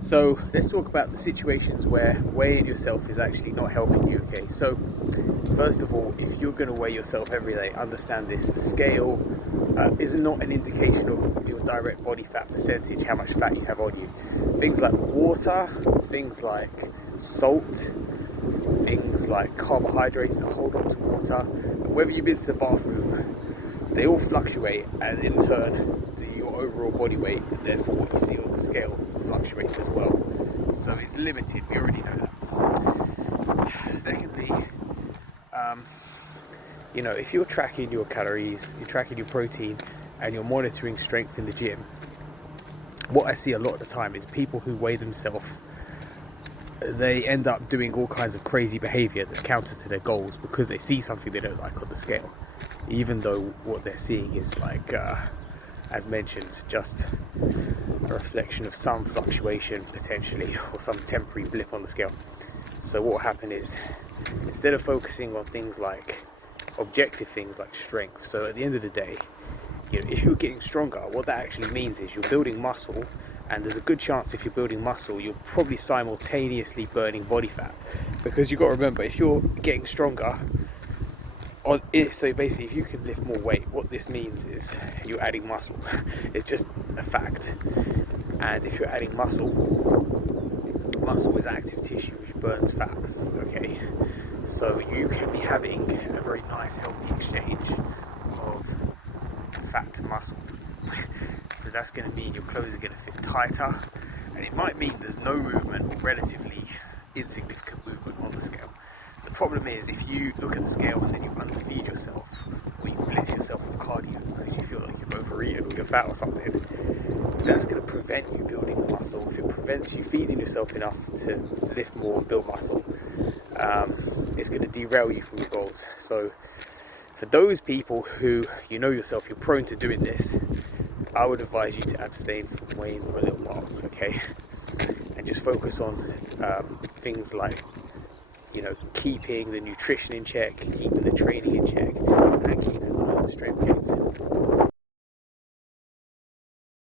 So let's talk about the situations where weighing yourself is actually not helping you. Okay, so first of all, if you're going to weigh yourself every day, understand this: the scale is not an indication of your direct body fat percentage, how much fat you have on you. Things like water, things like salt, things like carbohydrates that hold on to water, whether you've been to the bathroom, they all fluctuate, and in turn your overall body weight and therefore what you see on the scale fluctuates as well. So it's limited, we already know that. Secondly, if you're tracking your calories, you're tracking your protein, and you're monitoring strength in the gym, what I see a lot of the time is people who weigh themselves, they end up doing all kinds of crazy behavior that's counter to their goals because they see something they don't like on the scale, even though what they're seeing is like, as mentioned, just a reflection of some fluctuation potentially, or some temporary blip on the scale. So what will happen is, instead of focusing on things like objective things like strength, so at the end of the day, if you're getting stronger, what that actually means is you're building muscle, and there's a good chance if you're building muscle, you're probably simultaneously burning body fat, because you've got to remember, if you're getting stronger, so basically, if you can lift more weight, what this means is you're adding muscle. It's just a fact. And if you're adding muscle is active tissue which burns fat. Okay, so you can be having a very nice, healthy exchange of fat to muscle. So that's going to mean your clothes are going to fit tighter, and it might mean there's no movement or relatively insignificant movement on the scale. The problem is, if you look at the scale and then you underfeed yourself, or you blitz yourself with cardio because you feel like you've overeaten or you're fat or something, that's going to prevent you building muscle. If it prevents you feeding yourself enough to lift more and build muscle, it's going to derail you from your goals. So for those people who, you know yourself, you're prone to doing this, I would advise you to abstain from weighing for a little while, okay? And just focus on things like, keeping the nutrition in check, keeping the training in check, and keeping the strength gains.